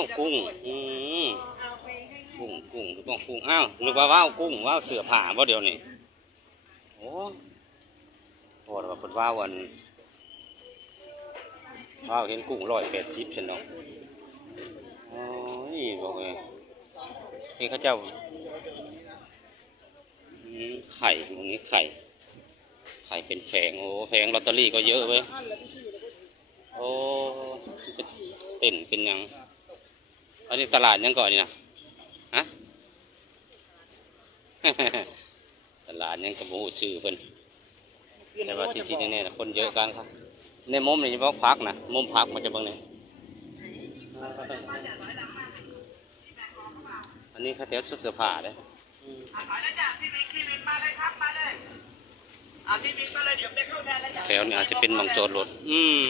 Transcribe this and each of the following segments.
าวกุ้งอืมกุ้งกุ้งถูกต้องกุ้งอ้าวนึกว่าว้าวกุ้งว้าวเสือผ่าบ่เดี๋ยวนี้โอ้โหว่าเพิ่นว้าววันว้าวเห็นกุ้งร้อยแปดสิบฉันเนาะโอ้ยบอกเลยนี่เขาเจ้าอืมไข่ตรงนี้ไข่ไข่เป็นแผงโอ้แผงลอตเตอรี่ก็เยอะเว้ยโอ้เป็นเต้นเป็นหยัง อันนี้ตลาดยังก่อนนี่นะฮะตลาดยังกระบูซื้อเพิ่นแต่ว่าที่ที่แน่ๆนะคนเยอะกันครับ ในมุมนี่เฉพาะพักนะมุมพักมันจะเบางนี่อันนี้เขาแถวชุดเสื้อผ้าเด้ถอยแล้วจ้ะพี่มิกพี่มิกมาเลยครับมาเลยเอาพี่มิกมาเลยเดี๋ยวไปเข้าแทนแล้วจ้ะแถวนี้อาจจะเป็นหมองโจรรถอืม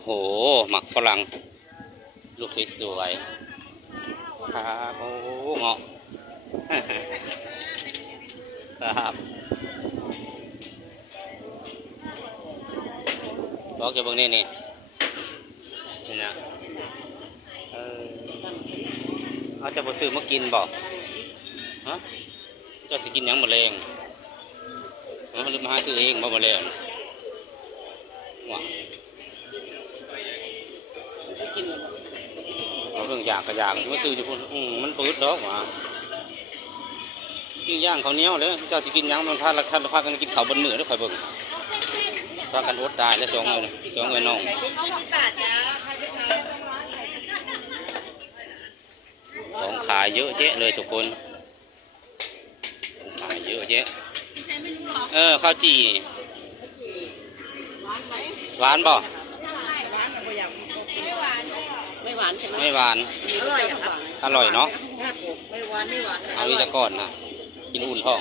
โอ้โห หมักฝรั่ง ลูกสวยๆครับโอ้เหมาะครับบอกจะเบิ่งนี่นี่นี่นะเออเขาจะบ่ซื้อมากินบอกฮะจะจะกินยังมดแรงฮะหรือมาหาซื้อเองบ่หมดแรงว้า เอาเรื่องอยากก็อยากมาซื้อจะพูดมันปืดดอกหว่ากินย่างเขาเนี้ยวเลยเจ้าสิกินหยังมันพาละคันพากันกินเขาบนมือแล้วคอยเบิ่งพากันอดตายแล้วสองเงินสองเงินน้องของขายเยอะแยะเลยทุกคนของขายเยอะแยะเออข้าวจี่นี่หวานบ่านใช่ไหมไม่หวาน อร่อยอะครับอร่อยเนาะ ไม่หวานไม่หวานเอาอีกตะก่อนนะ กินอุ่นท้อง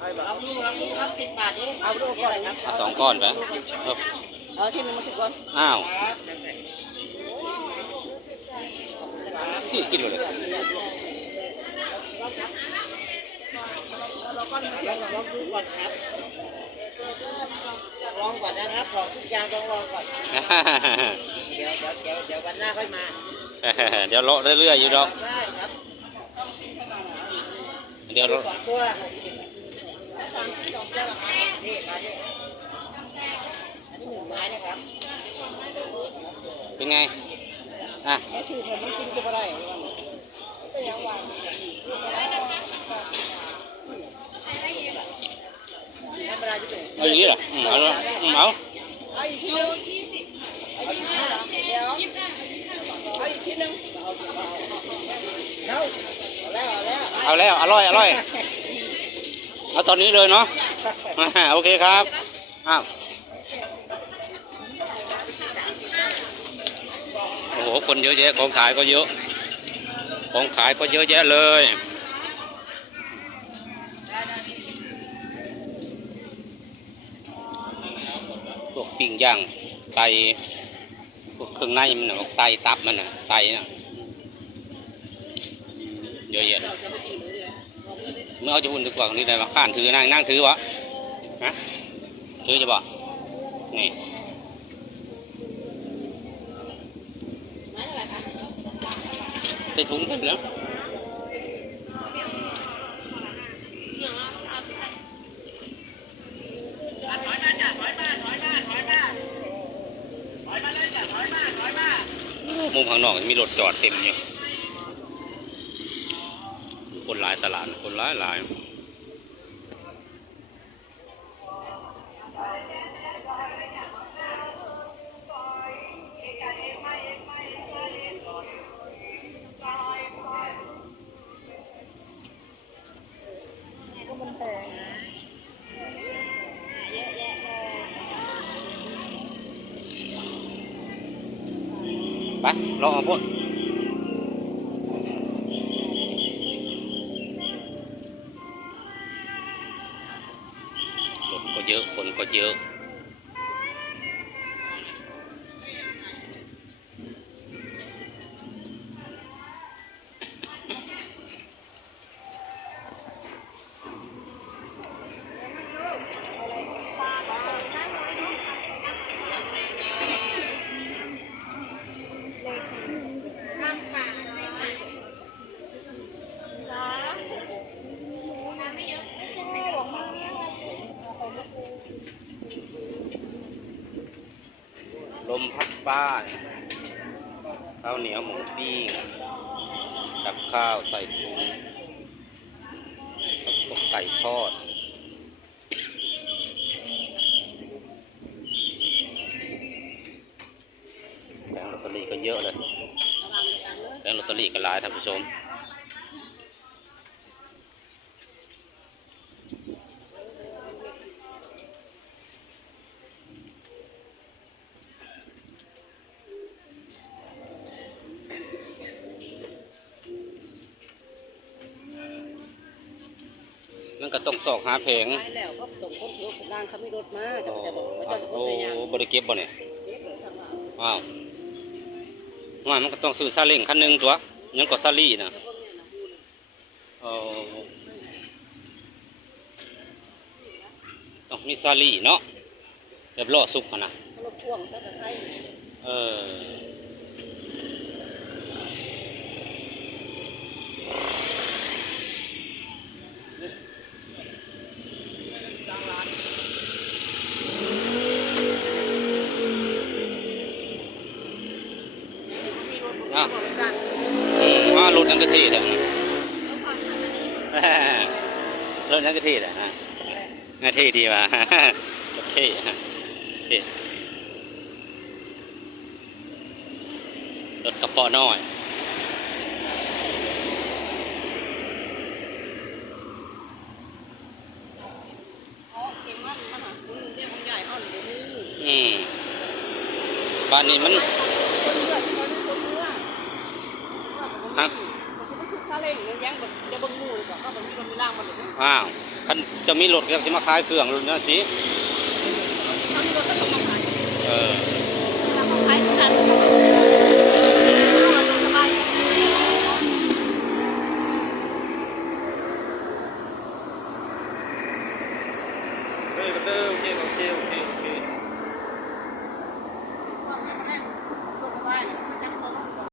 เอาลูกเอาลูกครับสิบบาทนี่เอาลูกก่อนครับเอาสองก้อนไปเออเอาที่มันมาสิบก่อนอ้าวสี่กิโลเลยเราก็ลองลองดูก่อนครับลองก่อนนะครับลองทุกอย่างต้องลองก่อน เดี๋ยวเดี๋ยวเดี๋ยวเดี๋ยววันหน้าค่อยมา เดี๋ยวเลาะเรื่อยๆอยู่ดอก ได้ครับเดี๋ยวเลาะสองตัวนี่มาดิอันนี้หนึ่งไม้นะครับเป็นไง อะแค่ชื่อผมมันกินก็ได้เป็นยังหวานธรรมดาจะเป็นเอาอย่างนี้เหรออืมเอาละอืมเอา เอาอีกทีนึง เอาแล้วเอาแล้วเอาแล้วอร่อยอร่อยเอาตอนนี้เลยเนาะโอเคครับอ้าวโอ้โหคนเยอะแยะของขายก็เยอะ ของขายก็เยอะแยะเลยพวกปิ้งย่างไก่ พวกเครื่องในมันน่ะพวกไตตับมันน่ะไตนะเยอะแยะเมื่อเอาจะหุ่นดีกว่าคนนี้ได้มาข้านถือนั่งนั่งถือวะฮะถือจะบอกนี่ใส่ถุงกันแล้ว มุมข้างนอกมีรถจอดเต็มอยู่คนหลายตลาดคนหลายหลาย ไปลองเอาพ่นรถก็เยอะคนก็เยอะ ฟ้าเนี่ยข้าวเหนียวหมูปิ้งกับข้าวใส่ถุงตกไก่ทอดแบงค์ลอตเตอรี่ก็เยอะเลยแบงค์ลอตเตอรี่ก็หลายท่านผู้ชม มันก็ต้องสอกหาแผงไปแล้วก็ตกคนรถล่างเขาไม่รถมาจะโอ้จะบอกว่าจะจะโอ้ใส่ยางบริเก็บบ่เนี่ยเด็กเลยทำว่าอ้าวว่ามันก็ต้องซื้อซาเล้งคันหนึ่งตัวยังก็ซาลี่นะแล้วพวกเนี้ยนะพูดเออต้องมีซาลี่เนาะแบบล่อสุกขนาดเขารถพ่วงซะแต่ไทยเอออะอืมว่ารถนั่นก็เท่แท้นะรถนั่นก็เท่แหละฮะน่าเท่ดีว่ะรถท่ฮะเท่รถกระป๋อน้อยอ๋อเก่งมากมันอะอืมเดียวมันใหญ่อ่อนเดี๋ยนี้อืมบ้านนี้มันคนเลือดที่เขาได้คนเลือดครับมันจะไม่ชุกซาเล้งเนี่ยยังแบบจะบังมูเลยบอกว่ามันมีมันมีร่างมันหรือไม่อ้าวคันจะมีรถก็สิมาขายเครื่องรถนั่นสิเขามีรถก็ต้องมาขายเออถ้าเขาขายทัน